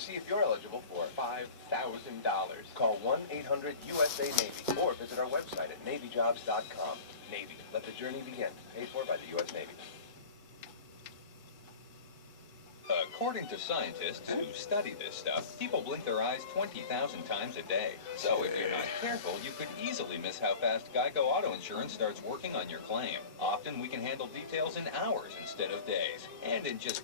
to see if you're eligible for $5,000. Call 1-800-USA-NAVY or visit our website at NavyJobs.com. Navy, let the journey begin. Paid for by the U.S. Navy. According to scientists who study this stuff, people blink their eyes 20,000 times a day. So if you're not careful, you could easily miss how fast Geico Auto Insurance starts working on your claim. Often we can handle details in hours instead of days. And in just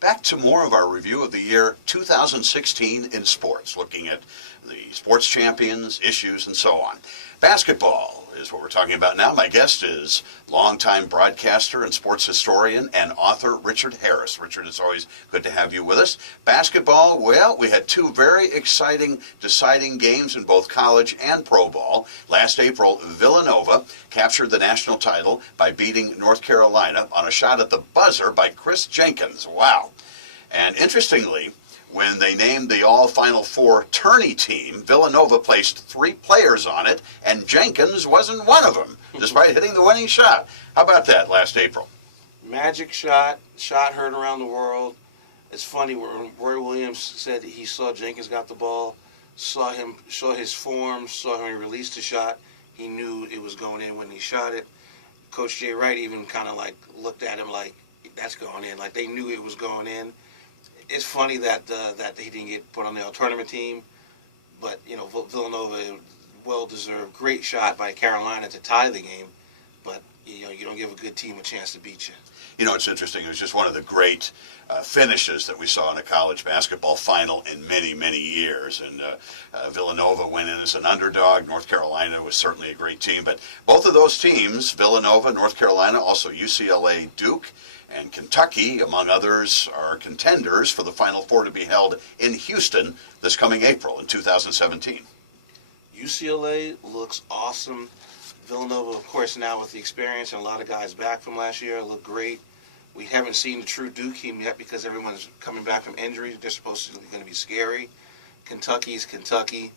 Back to more of our review of the year 2016 in sports, looking at the sports champions, issues, and so on. Basketball is what we're talking about now. My guest is longtime broadcaster and sports historian and author Richard Harris. Richard, it's always good to have you with us. Basketball, well, we had two very exciting, deciding games in both college and pro ball. Last April, Villanova captured the national title by beating North Carolina on a shot at the buzzer by Chris Jenkins. Wow. And interestingly, when they named the all-Final Four tourney team, Villanova placed 3 players on it, and Jenkins wasn't one of them, despite hitting the winning shot. How about that last April? Magic shot heard around the world. It's funny, Roy Williams said he saw Jenkins got the ball, saw his form, saw him release the shot. He knew it was going in when he shot it. Coach Jay Wright even kind of like looked at him like, that's going in. Like they knew it was going in. It's funny that he didn't get put on the all-tournament team, but, you know, Villanova, well-deserved, great shot by Carolina to tie the game, but, you know, you don't give a good team a chance to beat you. You know, it's interesting. It was just one of the great finishes that we saw in a college basketball final in many, many years. And Villanova went in as an underdog. North Carolina was certainly a great team. But both of those teams, Villanova, North Carolina, also UCLA, Duke, and Kentucky, among others, are contenders for the Final Four to be held in Houston this coming April in 2017. UCLA looks awesome. Villanova, of course, now with the experience and a lot of guys back from last year, look great. We haven't seen the true Duke team yet because everyone's coming back from injuries. They're supposedly going to be scary. Kentucky's Kentucky.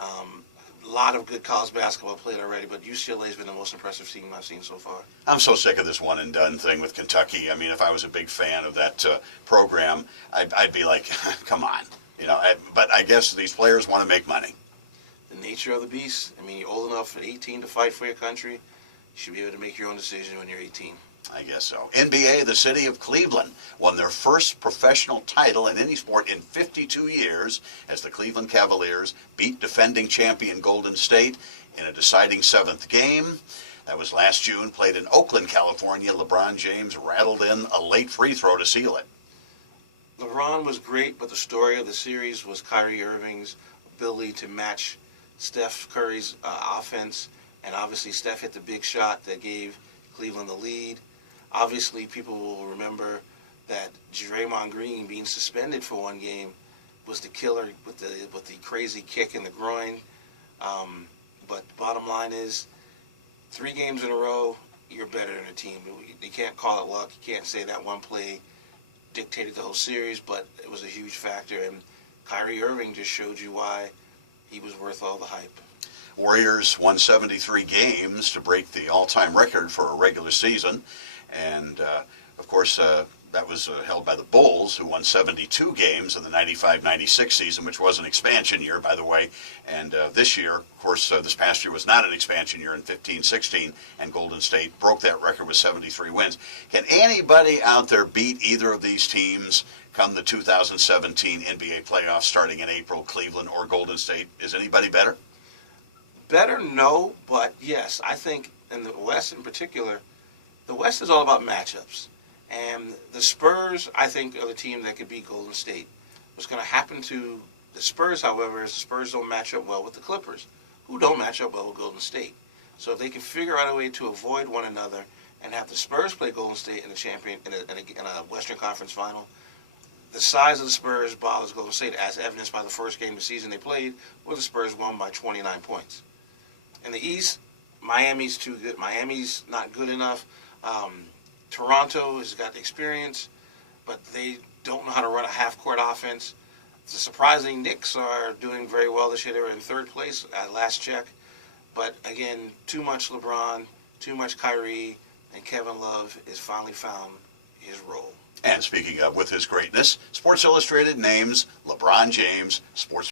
A lot of good college basketball played already, but UCLA's been the most impressive team I've seen so far. I'm so sick of this one-and-done thing with Kentucky. I mean, if I was a big fan of that program, I'd be like, come on. You know, but I guess these players want to make money. The nature of the beast. I mean, you're old enough at 18 to fight for your country. You should be able to make your own decision when you're 18. I guess so. NBA, the city of Cleveland, won their first professional title in any sport in 52 years as the Cleveland Cavaliers beat defending champion Golden State in a deciding 7th game. That was last June, played in Oakland, California. LeBron James rattled in a late free throw to seal it. LeBron was great, but the story of the series was Kyrie Irving's ability to match Steph Curry's offense, and obviously Steph hit the big shot that gave Cleveland the lead. Obviously, people will remember that Draymond Green being suspended for 1 game was the killer with the crazy kick in the groin. But the bottom line is, 3 games in a row, you're better than a team. You can't call it luck. You can't say that one play dictated the whole series, but it was a huge factor. And Kyrie Irving just showed you why he was worth all the hype. Warriors won 73 games to break the all-time record for a regular season. And, of course, that was held by the Bulls, who won 72 games in the 95-96 season, which was an expansion year, by the way. And this year, of course, this past year was not an expansion year in 15-16, and Golden State broke that record with 73 wins. Can anybody out there beat either of these teams come the 2017 NBA playoffs starting in April, Cleveland or Golden State? Is anybody better? Better, no, but yes, I think in the West in particular, the West is all about matchups. And the Spurs, I think, are the team that could beat Golden State. What's going to happen to the Spurs, however, is the Spurs don't match up well with the Clippers, who don't match up well with Golden State. So if they can figure out a way to avoid one another and have the Spurs play Golden State in a Western Conference final, the size of the Spurs bothers Golden State, as evidenced by the first game of the season they played, where the Spurs won by 29 points. In the East, Miami's too good. Miami's not good enough. Toronto has got the experience, but they don't know how to run a half-court offense. It's surprising Knicks are doing very well this year. They were in third place at last check. But again, too much LeBron, too much Kyrie, and Kevin Love has finally found his role. And speaking of with his greatness, Sports Illustrated names LeBron James Sports